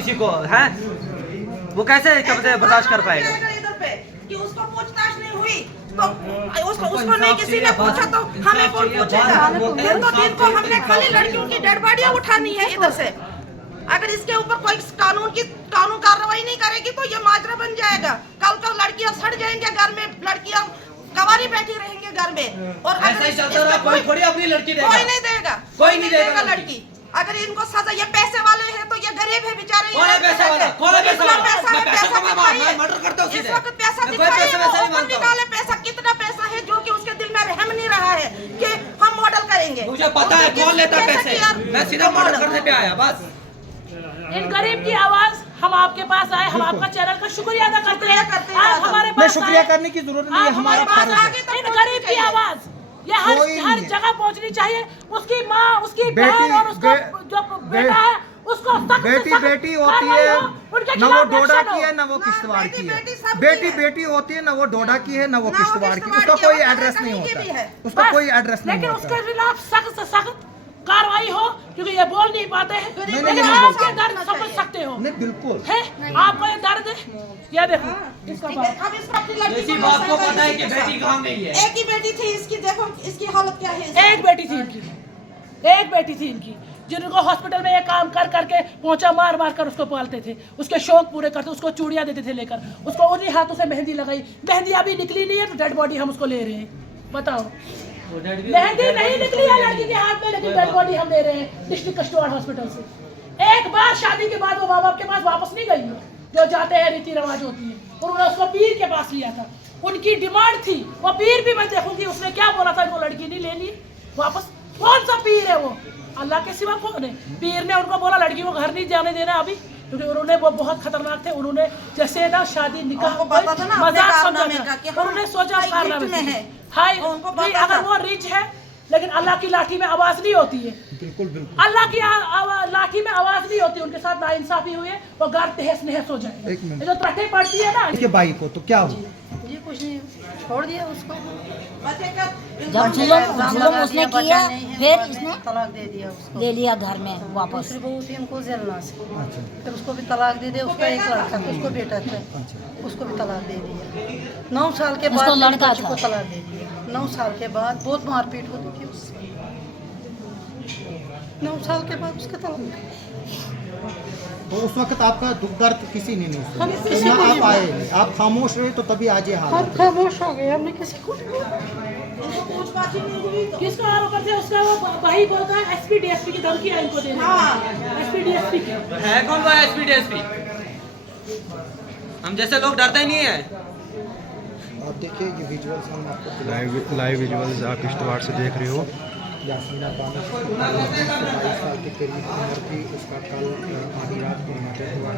किसी को है, वो कैसे कब से बर्दाश्त कर पाएगा? इधर पे कि उसको पूछताछ नहीं हुई तो उसको नहीं किसी ने पूछा तो हमें कौन पूछेगा? दिन तो दिन को हमने खाली लड़कियों की डेड बॉडियां उठानी है इधर से। अगर इसके ऊपर कोई कानून कार्रवाई नहीं करेगी तो ये माजरा बन जाएगा। कल को लड़कियां सड़ जाएंगे घर में, लड़कियां कवारी बैठी रहेंगे घर में। और अगर कोई अपनी लड़की देगा? कोई नहीं देगा, कोई नहीं देगा लड़की। अगर इनको सजा, ये पैसे वाले हैं तो ये गरीब है बेचारे। कौन है पैसे वाला? कौन है पैसा वाला? पैसा मैं मर्डर करता हूं सीधे। इस वक्त पैसा दिखाइए, निकाले पैसा। कितना पैसा है जो कि उसके दिल में रहम नहीं रहा है कि हम मॉडल करेंगे। मुझे पता है कौन लेता पैसे, मैं सीधा मर्डर करने पे आया बस। इन गरीब की आवाज हम आपके पास आए, हम आपका चैनल का शुक्रिया अदा करते हैं। आप हमारे पास शुक्रिया करने की जरूरत नहीं है, हमारा फर्ज है। इन गरीब की आवाज ये हर जगह पहुंचनी चाहिए। उसकी माँ, उसकी बहन और उसका जो बेटा है उसको बेटी होती है न वो डोडा की है न वो किश्तवाड़ की है। बेटी होती है न वो डोडा की है न वो किश्तवाड़ की। उसका कोई एड्रेस नहीं होता, उसका कोई एड्रेस नहीं लेकिन होता। उसके खिलाफ सख्त से सख्त कार्रवाई हो, क्योंकि ये बोल नहीं पाते हैं। लेकिन आप उसके दर्द समझ सकते हो। नहीं बिल्कुल है, आपको ये दर्द है। ये देखो इसका बाप। अब इसको अपनी लड़की इसी बात को पता है कि बेटी कहाँ गई है। एक ही बेटी थी इसकी, देखो इसकी हालत क्या है। एक बेटी थी इनकी, एक बेटी थी इनकी, जिनको हॉस्पिटल में ये काम कर करके पोंछा मार मार कर उसको पालते थे, उसके शौक पूरे करते, उसको चूड़ियां देते थे लेकर, उसको उन्हीं हाथों से मेहंदी लगाई। मेहंदी अभी निकली नहीं है तो डेड बॉडी हम उसको ले रहे हैं। बताओ, मेहंदी नहीं निकली है लड़की के हाथ में, लेकिन डेड बॉडी हम ले रहे हैं डिस्ट्रिक्ट कष्टवाड़ हॉस्पिटल से। एक बार शादी के बाद वो माँ बाप के पास वापस नहीं गई है, जो जाते हैं रीति रिवाज होती है। और उन्होंने उसको पीर के पास लिया था, उनकी डिमांड थी। वो पीर भी मैं देखूंगी उसने क्या बोला था, वो लड़की नहीं लेनी वापस। कौन सा पीर है वो? अल्लाह के सिवा कौन है? पीर ने उनको बोला लड़की को घर नहीं जाने देना अभी, क्योंकि उन्होंने वो बहुत खतरनाक थे। उन्होंने जैसे ना शादी निकाह मजाक समझा, उन्होंने सोचा कारनामे है। हाय, अगर वो रिच है लेकिन अल्लाह की लाठी में आवाज नहीं होती है। बिल्कुल बिल्कुल अल्लाह की लाठी में आवाज नहीं होती। उनके साथ नाइंसाफी हुई है, वो घर तहस नहस हो जाएगा। जो त्रटे पड़ती है ना इसके भाई को, तो क्या हो? ये कुछ नहीं, छोड़ दिया उसको। जब जुल्म उसने किया फिर इसने तलाक दे दिया उसको, ले लिया घर में वापस। दूसरी बहू थी उनको जेलना से, फिर उसको भी तलाक दे दिया। उसका एक लड़का था, उसको बेटा था, उसको भी तलाक दे दिया। 9 साल के बाद लड़का बच्चे को तलाक दे दिया। 9 साल के बाद बहुत मारपीट होती थी उससे। 9 साल के बाद उसका तलाक। तो उस वक्त आपका दुख दर्द किसी ने नहीं हम सुना, किसी को आप नहीं आए नहीं, आप खामोश रहे तो तभी आज ये हाल हम खामोश हो गए, हमने किसी को किसको आरोप करते हैं? उसका वो भाई बोलता है एसपी डीएसपी की धमकी है इनको देने। एसपी डीएसपी की है कौन वो एसपी डीएसपी? हम जैसे लोग डरते ही नहीं है। आप देखिए ये विजुअल्स हम आपको लाइव विजुअल्स आप किश्तवाड़ से देख रहे हो। यास्मीना बानो 22 साल के करीब उम्र थी, उसका कल आधी रात को मर्डर हुआ।